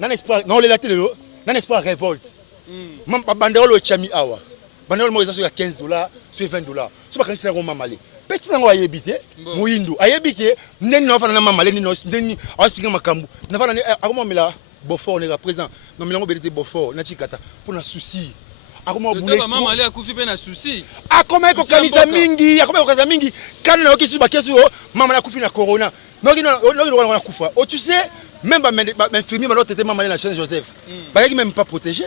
Nan espoir, non les latés nan espoir révolte. Même pas banderole au chami awa. Banderole mo sur $15, sur $20. So ba kan sina ko mamale. Petit nango ayebite, muindu. Ayebite, nen no fa na mamale ni no nen expliquer makambu. Na fa na akoma mila Beaufort ne présent. Non milango belete Beaufort na chikata pour na souci. Akoma bule. Maman ali akufi pe na souci. Akoma ko kanisa mingi, akoma ko kanisa mingi. Kana na okisu ba kesu mama na kufi na corona. Non on kufa. Oh tu sais même infirmier maintenant était maman la chaîne Joseph. Bah il même pas protégé.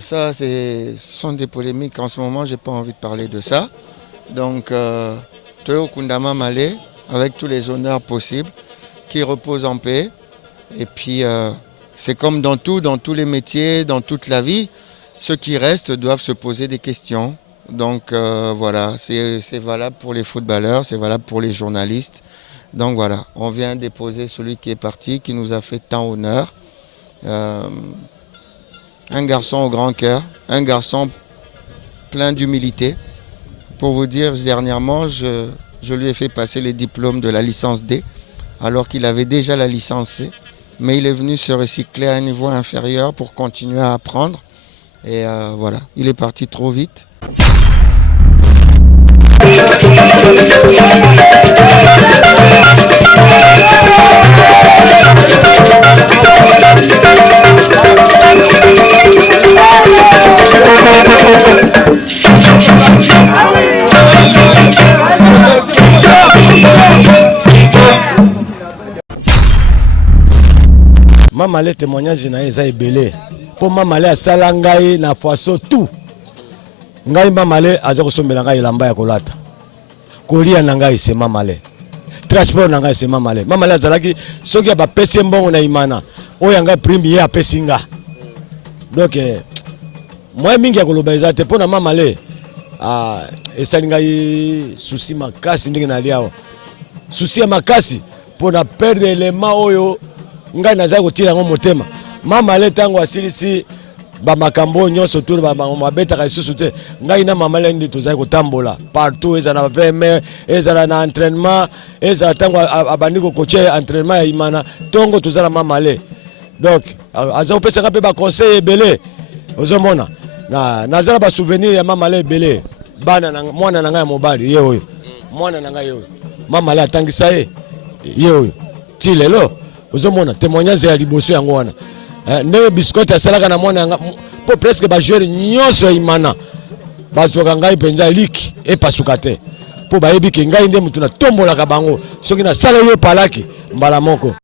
Ça ce sont des polémiques en ce moment, j'ai pas envie de parler de ça. Donc Théo Kundama Malé avec tous les honneurs possibles qui repose en paix et puis c'est comme dans tous les métiers, dans toute la vie, ceux qui restent doivent se poser des questions. Donc voilà, c'est valable pour les footballeurs, c'est valable pour les journalistes. Donc voilà, on vient déposer celui qui est parti, qui nous a fait tant honneur. Un garçon au grand cœur, un garçon plein d'humilité. Pour vous dire, dernièrement, je lui ai fait passer les diplômes de la licence D, alors qu'il avait déjà la licence C. Mais il est venu se recycler à un niveau inférieur pour continuer à apprendre. Et voilà, il est parti trop vite. Maman le témoignage na eza ebele. Po maman le asala ngai na faso tout. Ngai maman le aza kosombela ngai elamba ya kolata. Kolia na ngai c'est maman le. Transport na ngai c'est maman le. Maman le azalaki soki ba pesi mbongo na imana. Oya ngai prime ye apesinga. Donc moi mingi ya koloba eza te pona maman le. Esali ngai souci makasi ndenge na liawa. Souci ya makasi pona perdre élément oyo ngai naza kotila ngo motema. Mama le tango asilisi ba makambo nyonso tout ba mabetaka isusu te. Ngai na mama le ndi tozali kotambola partout ezana VM, ezana na entraînement, ezana tango abandi ko coacher entraînement ya imana tongo tozala mama le. Donc aza pesa ka pe ba conseil ebele. Ozomona na nazala ba souvenir ya mama le ebele. Bana na mwana na ngai mobali ye oyo. Mwana na ngai ye oyo. Mama le atangisa ye. Ye oyo. Ti lelo ozomona témoignage ya liboso yango wana. Ndenge biscotte asalaka na mwana po presque ba joueur nyonso ya imana. Bazoka ngai penza liki e pasuka te. Po bayebi ke ngai nde mutu na tombolaka bango. Soki na sala yo palaki mbala moko.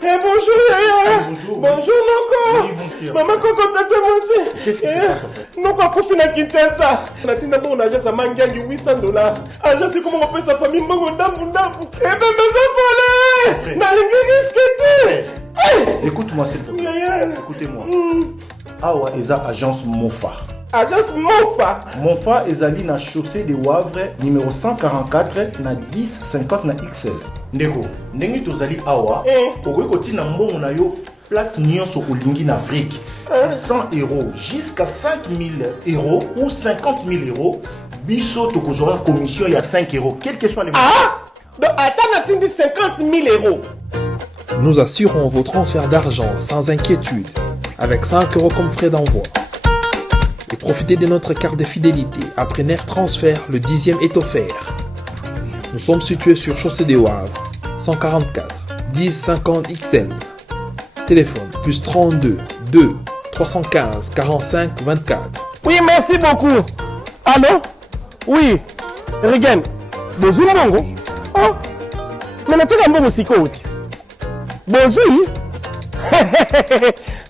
Bonjour Yaya. Bonjour Noko. Oui, maman Koko contactez-moi aussi. Qu'est-ce qui se passe en fait? Noko a profité na Kinshasa. Natinda bon agence à Mangangi $800. Agence c'est comment on peut sa famille mbongo ndambu. Et ben besoin pour na lingi risqué. Écoute-moi s'il te plaît. Écoutez-moi. Awa eza agence Mofa. Agence Mofa. Mofa ezali na chaussée de Wavre numéro 144 na 1050 na XL. Ndeko, ndenge tozali awa, okoki kotina mbongo na yo place nyonso olingi na Afrique. 100 € jusqu'à 5000 € ou 50 000 €. Biso tokozora commission ya 5 €, quel que soit les montants. Donc attends, atteindre 50 000 €. Nous assurons vos transferts d'argent sans inquiétude avec 5 € comme frais d'envoi. Et profitez de notre carte de fidélité. Après 9 transferts, le 10e est offert. Nous sommes situés sur Chaussée des Wavre, 144 1050 XL. Téléphone plus 32 2 315 45 24. Oui, merci beaucoup. Allô? Oui. Regan. Bonjour Mongo. Oh. Mais tu as un bon psychote. Bonjour.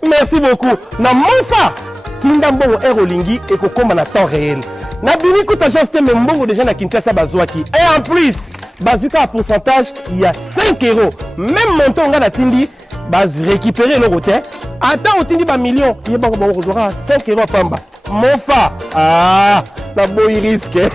Merci beaucoup. Na Mofa. Tinda mbongo erolingi et kokoma na temps réel. Na bini kuta juste me mbongo déjà na Kinshasa bazwaki. Et en plus, bazuka à pourcentage, il y a 5 €. Même montant nga na tindi, baz récupérer le rotin. Attends au tindi ba million, il y a bango bango 5 € pamba. Mofa. Na boy risque.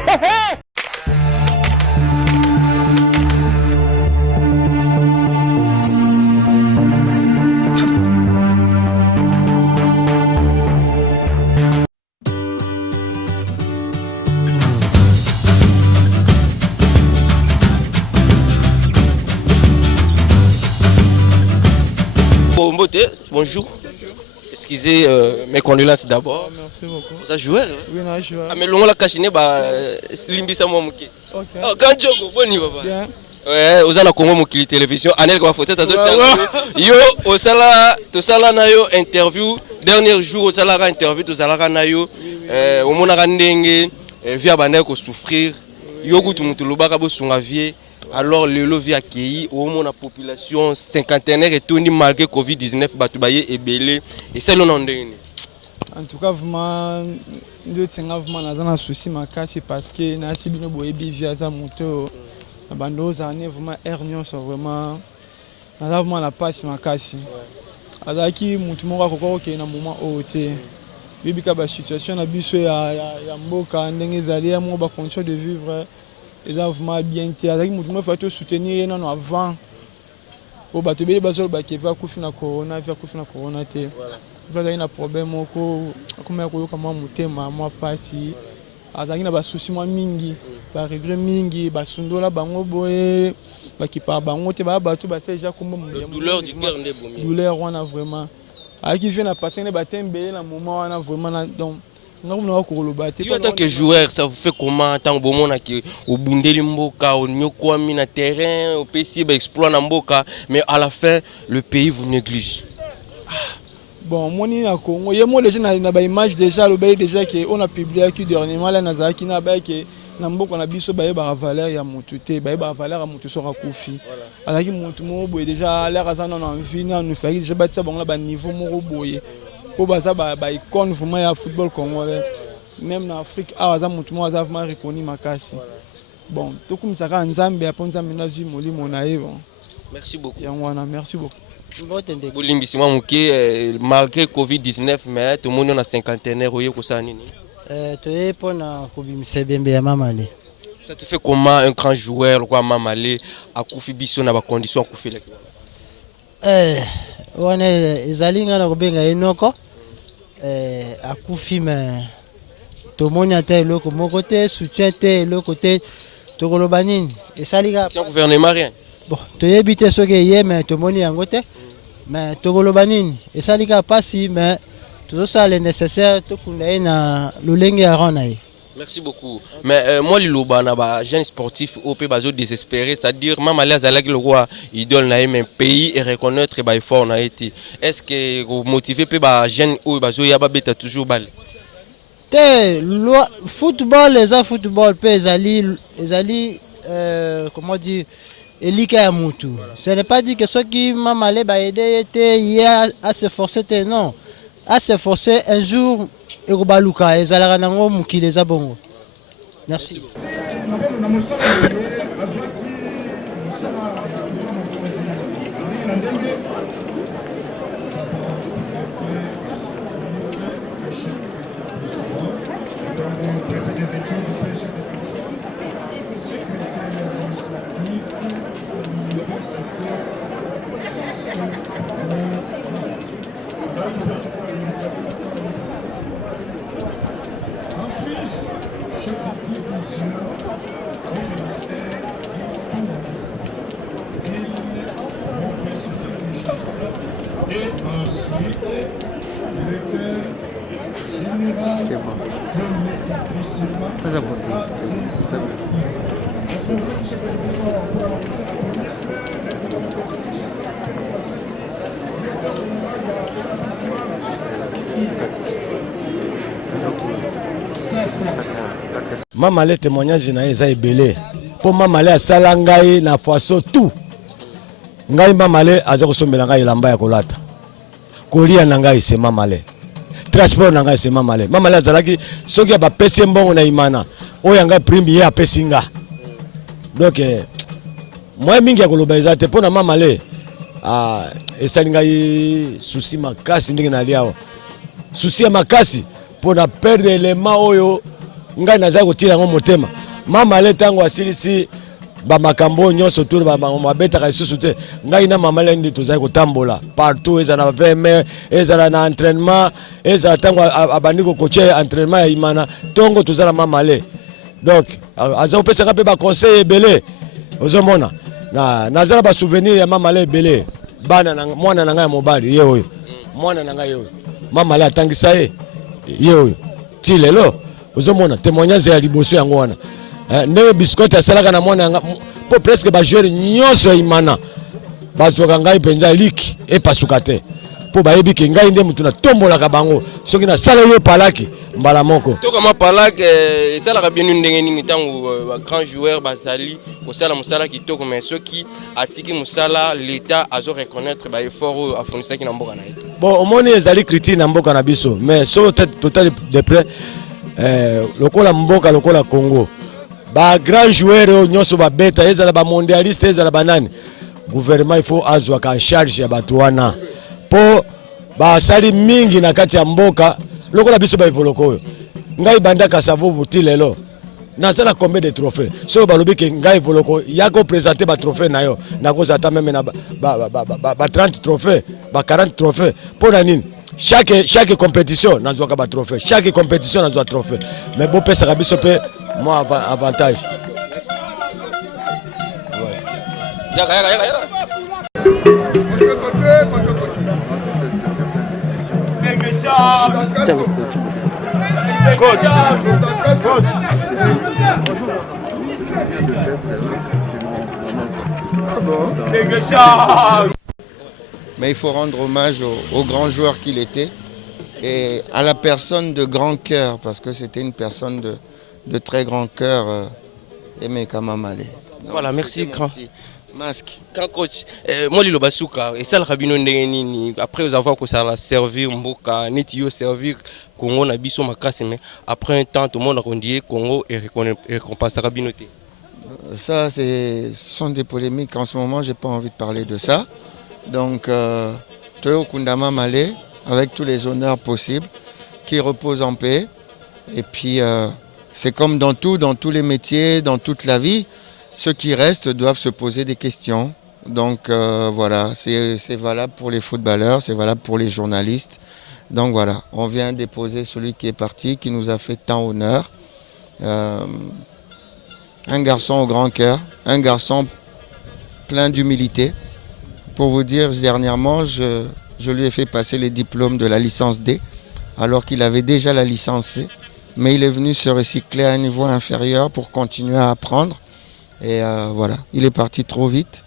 Timothée, bonjour. Excusez mes condoléances d'abord. Merci beaucoup. Vous êtes joueur? Oui, non, je suis joueur. Ah, mais l'on l'a caché, Limbisa Momuki. Ok. Oh, quand Djogo, bon niveau. Bien. Ouais, vous allez Congo Mokili télévision. Anel quoi photo, yo, au sala, to sala na yo interview. Dernier jour, au sala interview, to sala na yo. Au mona randenge, via bandé ko souffrir. Yo go tout le baka bo vie. Alors le lovi accueilli au moins la population cinquantenaire et tout malgré Covid-19 batubaye et belé et c'est l'on en donne. En tout cas vraiment nous tenons vraiment dans un souci makasi parce que na sibino boyebi via za moto na bando za ne vraiment hernion sont vraiment na vraiment la passe makasi. Azaki mutu moko akoko ke na moment ote. Bibi ka ba situation na biso ya mboka ndenge zali ya mo ba condition de vivre. Les avons bien été avec nous faut soutenir non avant pour battre les bases qui va couper na corona va couper na corona té voilà il y a problème ko comme ko kama mutema moi pasi azaki na ba souci moi mingi ba regret mingi ba sundola bango boye ba ki pa bango te ba batu ba déjà comme douleur du cœur ndé bomi douleur on a vraiment avec qui vient à passer na ba tembe na moment on a vraiment donc en tant que joueur, ça vous fait comment tant que vous êtes au Bundeli Mboka, au Nyokwami na terrain, au PC, exploit na Mboka, mais à la fin, le pays vous néglige. Bon, moi, je Congo, il y a déjà une image déjà, le pays déjà qu'on a publié qui dernièrement là, Nazaki na ba que na Mboka na biso ba ba valeur ya mututé, ba valeur ya mutu sera kufi. Alaki mutu mo boye déjà l'air azana na envie na nous faire déjà battre bon là ba niveau mo boye. Pour baza ba icône vraiment ya football congolais même en Afrique aza mutu mo aza vraiment reconnu makasi bon to comme ça ka nzambe aponza menaji moli monae bon merci beaucoup yangwana merci beaucoup Bolimbisi mwa muke malgré Covid-19 mais tout le monde na cinquantenaire oyo ko sa nini toye pona kobimisa bembe ya Mamale. Ça te fait comment un grand joueur quoi Mamale akufi biso na ba conditions akufi la wana ezali nga na kobenga enoko akufi me tomoni ata eloko moko te soutien te eloko te tokoloba nini esalika gouvernement rien bon toyebi te soki eye me tomoni yango te me tokoloba nini esalika pasi me tozosala le nécessaire tokunda ye na lolenge ya ron na ye. Merci beaucoup. Mais moi, les jeunes sportifs au pays bazo désespéré, c'est-à-dire même aller à le roi idole na un pays et reconnaître que fort na été. Est-ce que vous motivez peu jeunes au bazo ya beta toujours balle? Te football les football peu ezali comment dire elika ya mutu. Ce n'est pas dit que ceux qui mamale ba aider était hier à se forcer non. À se forcer un jour ekobaluka ezalaka nango mukile eza bongo. Merci. C'est bon. Très important. Mamale témoignage na eza ebele. Po Mamale asala ngai na faso tout. Ngai Mamale aza kosombela ngai elamba ya kolata. Kolia na ngai c'est Mamale. Transport na ngai c'est Mamale. Mamale azalaki soki ba pesi mbongo na imana. Oyo ngai premier apesi nga. Donc moi mingi ya koloba eza te pona Mamale. Esali ngai souci makasi ndenge na liawa. Souci ya makasi pona perdre élément oyo ngai naza kotila ngo motema. Mamale tango asilisi bamakambo nyonso tour babetaka lisusu te ngai na Mamale ndi tozali kotambola partout ezala na 20 mai ezala na entraînement ezala tango abandi kokoche entraînement ya imana tongo tozala Mamale donc aza kopesa pe ba conseil ebele ozomona na nazala ba souvenir ya Mamale ebele bana na mwana na ngai mobali ye oyo mwana na ngai oyo mama le atangisa ye oyo ti lelo ozomona témoignage ya liboso yango wana ndenge biscotte asalaka na mwana po presque bajoueur nyonso ya imana bazwaka ngai mpenza liki epasuka te po bayebi ke ngai nde mutu natombolaka bango soki nasala yo palaki mbala moko tokama palaki esalaka bino ndenge nini ntango bagrand joueur bazali kosala mosala kitoko mais soki atiki mosala l'état azo reconnaître baeffort oyo afonisaki na mboka na ye bon omoni ezali critique na mboka na biso mais so total de près lokola mboka lokola Congo bagrand joueur oyo nyonso babeta ezala bamondialiste ezala banani gouvernement il faut azwaka en charge ya bato wana po basali mingi na kati ya mboka lokola biso baevoloko oyo ngai bandaka savo buti lelo nazala combien de trophées so balobi ke ngai evoloko yako présenter ba trophée na yo nakozata même na ba 30 trophées ba 40 trophées pour na nini chaque compétition nazwaka ba trophée chaque compétition nazwa trophée mais bo pesa biso pe moi avantage Mais il faut rendre hommage au grand joueur qu'il était et à la personne de grand cœur, parce que c'était une personne de très grand cœur, Aimé Kamamale. Voilà, merci grand. Masque. Grand coach, moi Lilo Basuka, et ça le rabino ndengeni après avoir que ça va servir mboka, nitio servir Congo na biso makasi mais après un temps tout le monde a dit Congo et récompense rabinoté. Ça ce sont des polémiques en ce moment, j'ai pas envie de parler de ça. Donc Toyo Kundama Malé avec tous les honneurs possibles, qui repose en paix et puis c'est comme dans tous les métiers, dans toute la vie. Ceux qui restent doivent se poser des questions. Donc voilà, c'est valable pour les footballeurs, c'est valable pour les journalistes. Donc voilà, on vient déposer celui qui est parti, qui nous a fait tant honneur. Un garçon au grand cœur, un garçon plein d'humilité. Pour vous dire, dernièrement, je lui ai fait passer les diplômes de la licence D, alors qu'il avait déjà la licence C. Mais il est venu se recycler à un niveau inférieur pour continuer à apprendre. Et voilà, il est parti trop vite.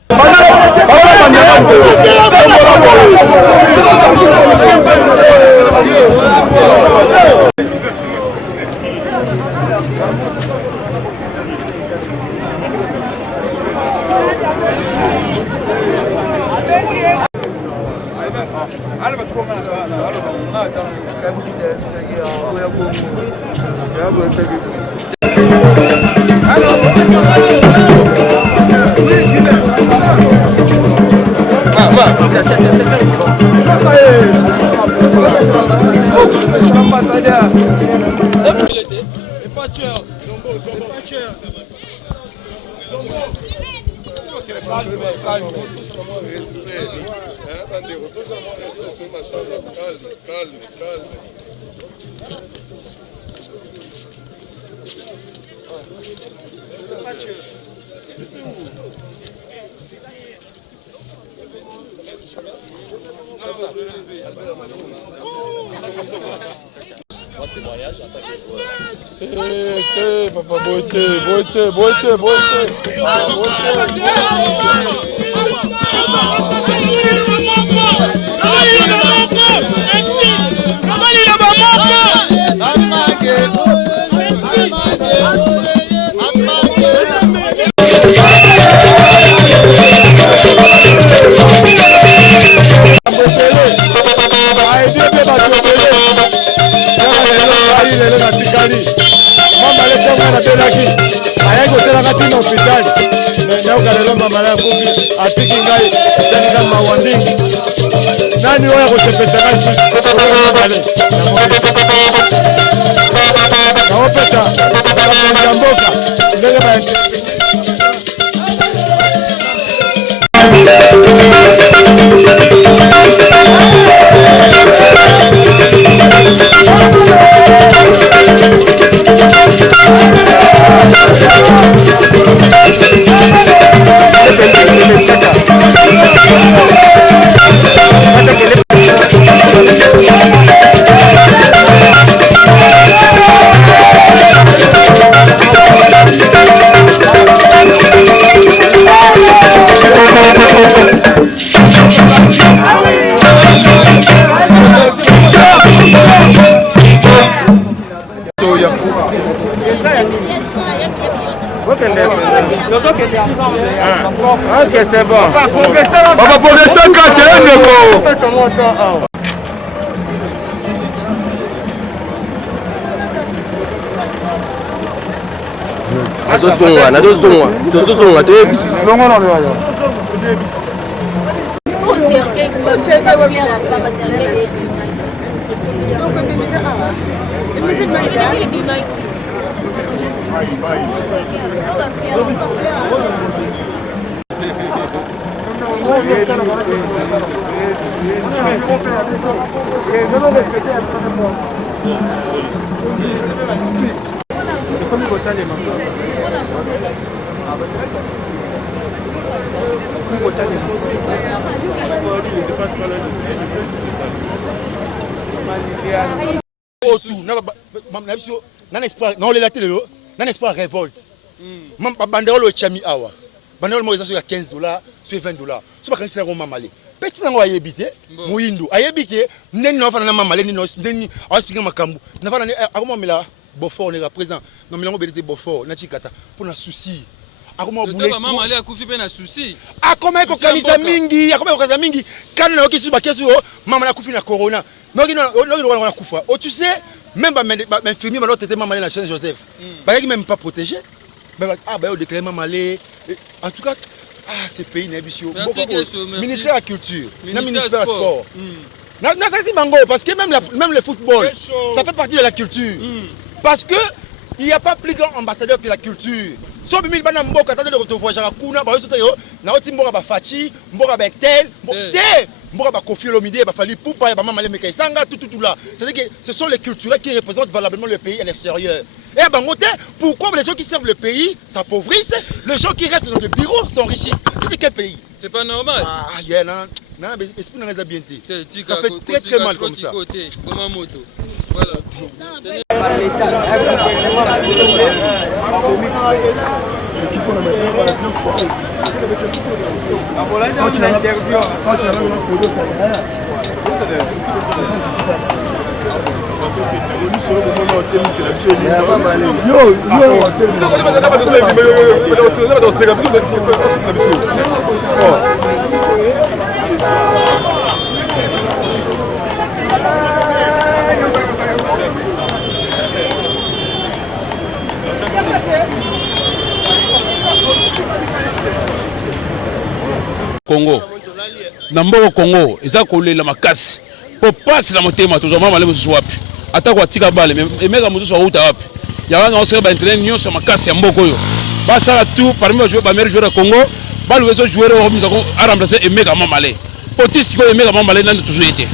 Papa, beauté. Nani oya kutepesa kazi naopesa mboka ndenge ba Ok, c'est bon. On va progresser quand tu es nazozongwa toyebi Nan espoir révolte. Même pas banderole au chami awa. Banderole mo ya 15 $, sur 20 $. So ba kanisa ko mamale. Petit nango ayebite, muindu. Ayebike, neni no fana na mamale ni no neni aspika makambu. Na fana ni akoma mela Beaufort ne présent. Non milango belete Beaufort na chikata pour na souci. Akoma bule. Ba mamale akufi pe na souci. Akoma ko kanisa mingi, akoma ko kanisa mingi. Kana na okisu ba kesu mama na kufi na corona. Noki no kufa. Oh tu sais même infirmier maintenant était maman la chaîne Joseph. Bah il même pas protégé. Ah bah il déclaré maman en tout cas ce pays n'est pas ministère de la culture, ministère du sport. Non ça c'est bango parce que même le football ça fait partie de la culture. Parce que il n'y a pas plus grand ambassadeur que la culture. So bimi bana mboka tande de retour jara kuna ba yosoto yo na oti mboka ba fachi mboka ba tel mboka ba Kofi Olomide ba fali poupa ba mama le meka sanga tout là. C'est-à-dire que ce sont les culturels qui représentent valablement le pays à l'extérieur. Et ben pourquoi les gens qui servent le pays s'appauvrissent, les gens qui restent dans les bureaux s'enrichissent. C'est quel pays? C'est pas normal. Ah yeah non esprit n'a pas bien dit. Ça fait très mal comme ça. Comme un moto. Voilà. Congo na mboka Congo eza kolela makasi po passe na motema to zoma male mususu wapi ata kwa tika bale emeka mususu auta wapi ya wana oseka ba entraîner nyonso makasi ya mboka yo ba sala tout parmi les joueurs ba meilleurs joueurs de Congo ba le zo joueur o misa ko a remplacer emeka mamale potisi ko emeka mamale na toujours été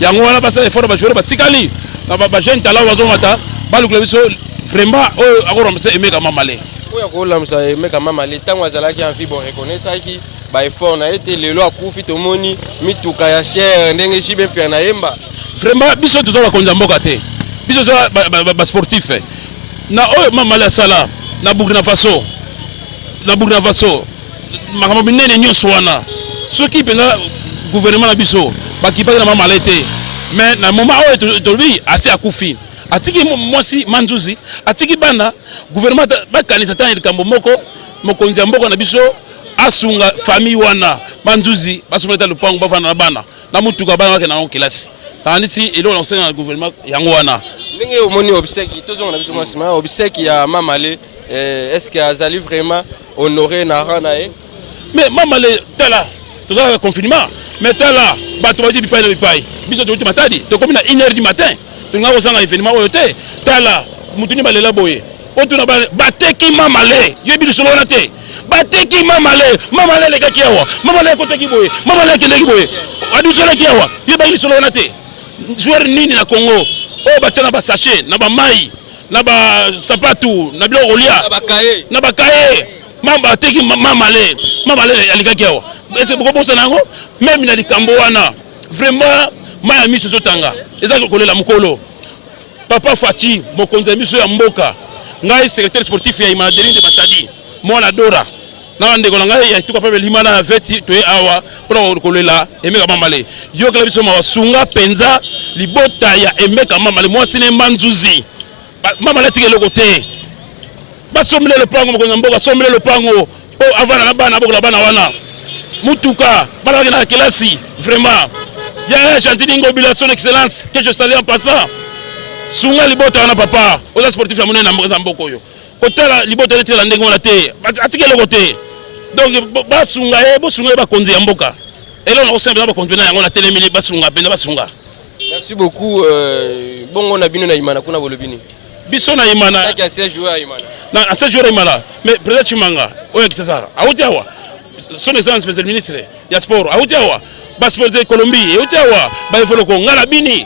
yango wana ba sala effort ba joueur ba tikali ba jeune talent wazo mata ba le biso vraiment o ako remplacer emeka mamale oya ko lamsa emeka mamale tango azalaki en fibre reconnaître ki ba effort na été lelo akufi to moni mituka ya cher ndenge jibe pe na yemba vraiment biso tozo ba konza mboka te biso zo ba sportif na oyo mamale sala na Burkina Faso makambo minene nyonso wana soki penza gouvernement na biso bakipaki na mamale te mais na moment oyo tolobi assez akufi atiki mwasi manzuzi atiki bana gouvernement bakanisa tani likambo moko mokonzi ya mboka na biso asunga famille wana manzuzi basumeta lupango bafana na bana na mutuka bana wake na kelasi tandisi elo na senga na gouvernement yango wana ndenge omoni obseki tozonga na biso masima obseki ya mamale est-ce que azali vraiment honoré na rana mais mamale tala toza confinement mais tala bato baji bipai na bipai biso to matadi to komi na 1h du matin to nga osanga événement oyo te tala mutuni balela boye otuna bateki mamale yebi solo na te bateki mamale le kakiawa mamale koteki boye mamale keleki boye adusole kiawa yeba ili solo na te joueur nini na Congo o batena ba sachet na ba mai na ba sapatu na bilo olia na ba kaye mamba teki mamale alikaki awa est-ce que bokosa nango même na likambo wana vraiment maya miso zotanga eza kolela mukolo papa Fati mokonzi miso ya mboka ngai secrétaire sportif ya Imadeline de Matadi mwana Dora na ndeko na ngai ya tuka pa limana na veti to awa pour kolela emeka mamale yo kala biso masunga penza libota ya emeka mamale mwasi ne manzuzi mamale tike loko te basombele lopango mokonzi mboka sombele lopango po avana na bana bokola bana wana mutuka bana na kelasi vraiment ya Gentili Ngobila son excellence que je salue en passant sunga libota wana papa oza sportif ya monene na mboka oyo kotala libota leti la ndenge wana te atikele kote donc basunga ye bosunga bakonzi ya mboka elo na osemba bakonzi na yango na telemini basunga penda basunga. Merci beaucoup. Bongo na bino na imana kuna bolobini. Biso na imana. Taki ase joueur imana. Na ase joueur imana. Mais peut-être Chimanga. Oya kisasa. Autiawa. Son excellence monsieur le ministre ya sport. Autiawa. Basfote Colombie. Autiawa. Ba efoloko ngala bini.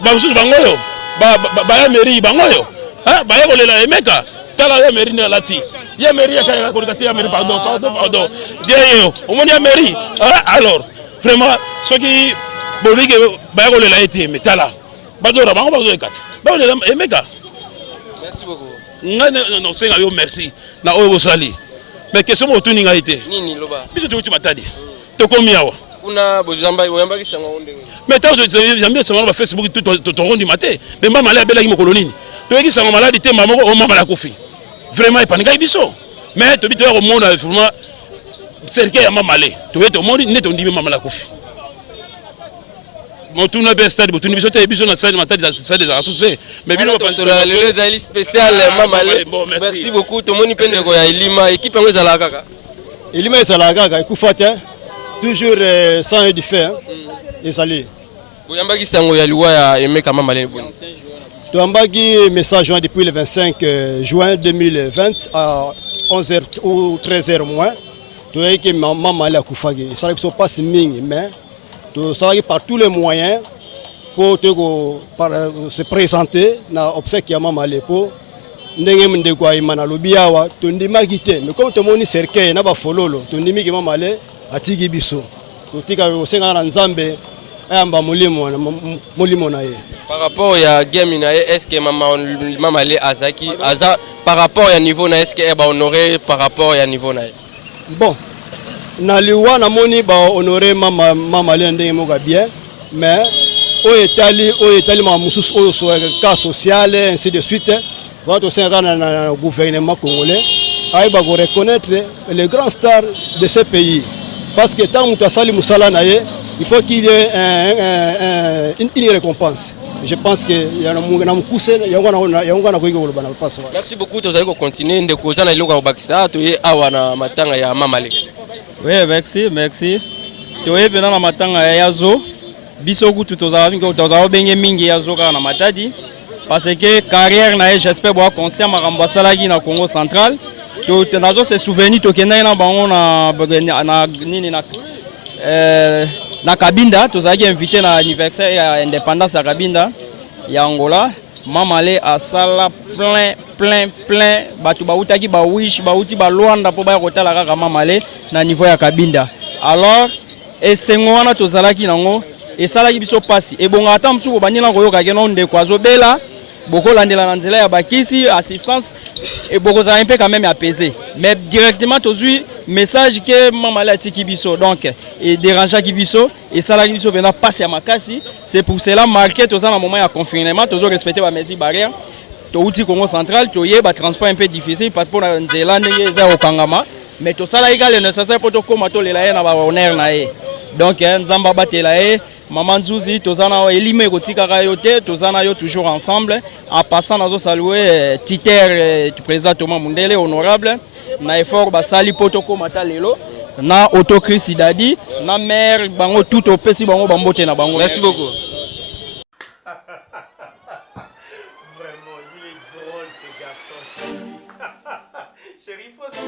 Ba mususu bangoyo. Ba ya mairie bangoyo. Hein? Ba yekolela emeka. Tala ya mairie na lati. Ya mairie ya kaya ko ya mairie pardon. Dia au moins ya mairie. Alors vraiment ce qui bolike bayakolela ete metala badora bango bazo ekati baolela emeka. Merci beaucoup. Non senga yo merci na oyo bosali mais question mo tuni ngai te nini loba biso tukuti matadi tokomi awa kuna bozamba oyamba kisanga ondenge mais taw jambe sama ba Facebook to rondi maté mais mama la bela ki mokolo nini to yeki sanga maladi te mama ko mama la kofi vraiment epanika biso mais to bito ko mona vraiment cercle ya mama le to yeto moni neto ndimi mama la kofi Motuna be stade botuni biso te biso na stade matadi da stade da associé mais bino pas sur le zali spécial mamale. Merci beaucoup to moni pende ko ya Elima équipe ngo ezala kaka Elima ezala kaka ikufa toujours sans du fait ezali boyamba ki sango ya liwa ya Emeka mamale boni toambaki message depuis le 25 juin 2020 à 11h ou 13h moins toyeki mamale akufaki ça ne sont pas mingi mais tout ça par tous les moyens pour se présenter na obsèque ya mama lepo ndenge ndeko ayimana lobiawa tondimaki te mais comme tomoni cercueil na ba fololo tondimiki mama le atiki biso totika osenga na nzambe ayamba molimo na ye par rapport ya game na ye est-ce que mama le azaki aza par rapport ya niveau na est-ce que ba honorer par rapport ya niveau na ye bon na liwa na moni ba honorer mama le ndenge moka bien mais oyetali ma mususu oyo so cas social ainsi de suite va to senga na gouvernement congolais ay ba reconnaître les grands stars de ce pays parce que tant mutu asali musala na ye il faut qu'il y ait une récompense. Je pense que merci beaucoup tozali ko continuer ndeko za na iloko ya bakisa to ye awa na matanga ya mamale. Oui, merci. Toye pena na matanga ya yazo biso kutu tozala benge mingi yazo ka na matadi parce que carrière na ye j'espère boa conscient makambo asalaki na Congo central to nazo se souvenir to kenda na bango na nini na Kabinda tozalaki invité na anniversaire ya indépendance ya Kabinda ya Angola mamale asala plein batu bautaki ba wish bauti ba Luanda po ba kotala kaka mamale na niveau ya Kabinda alors esengo wana tozalaki nango esalaki biso pasi ebonga ata msuko banila koyoka keno ndeko azobela boko landela na nzela ya bakisi assistance et boko za un peu quand même apaisé mais directement tozui message que mamale atiki biso donc et dérangeant ki biso et salaki biso bena passe ya makasi c'est pour cela marqué toza na moment ya confinement tozo respecter ba mesures barrières to uti Congo central to yeba transport un peu difficile par rapport à nzela ndenge za okangama mais to sala égal nécessaire pour to koma to lela na ba honneur na ye donc nzamba batela ye Maman Nzuzi, tozana Elime kotika yote, tozana yo toujours ensemble. En passant nazo saluer Titer du président Thomas Mundele honorable, na effort basali potoko mata lelo, na autocris Sidadi, na mère bango tout au pesi bango bambote na bango. Merci beaucoup. Vraiment, il est drôle ce garçon. Chérie, faut se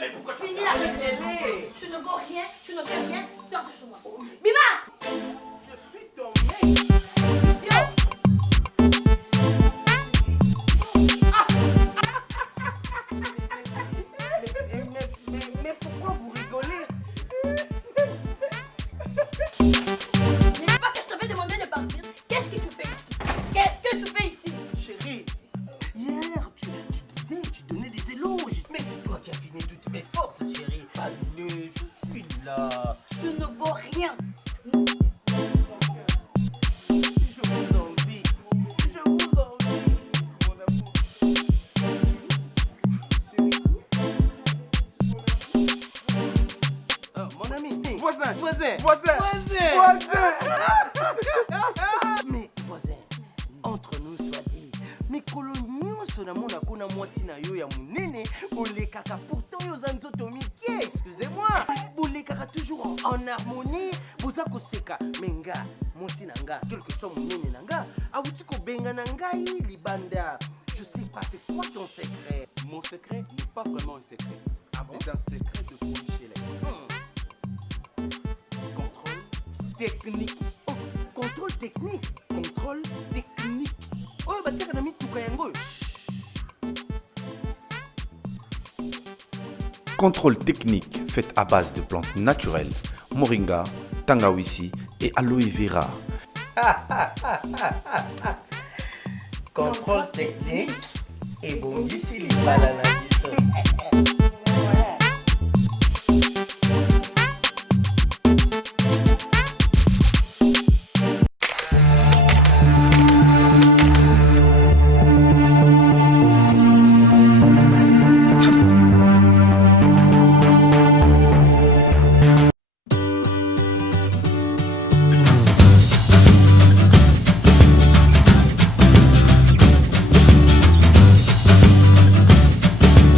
mais pourquoi tu finis la réveillée? Tu ne vaux rien, tu ne fais rien, sors de chez moi. Bima! Je suis ton mec. Mais pourquoi vous rigolez? Mais c'est pas que je t'avais demandé de partir. Qu'est-ce que tu fais ici? Qu'est-ce que tu fais ici? Chérie, hier tu disais, tu donnais des éloges. Mais c'est toi qui as fini toutes mes forces, chérie. Allez, je suis là. Tu ne vaux rien. Je vous envie. Je vous envie. Voisin. Mais voisin, entre nous soit dit, mais coloniaux sont dans mon akona moi si na yo ya munene, bolé kaka pourtant yo zanzoto mikie, excusez-moi. Bolé kaka toujours en harmonie, boza ko seka menga, mosi nanga, quel que soit munene nanga, awuti ko benga nangai libanda. Je sais pas, c'est quoi ton secret? Mon secret n'est pas vraiment un secret. C'est un secret de Polichelek. Contrôle technique. Oh, contrôle technique. Contrôle technique. Oh, bah tiens, on a mis tout kayango. Contrôle technique fait à base de plantes naturelles, moringa, tangawizi et aloe vera. Contrôle technique et bon ici les bananes.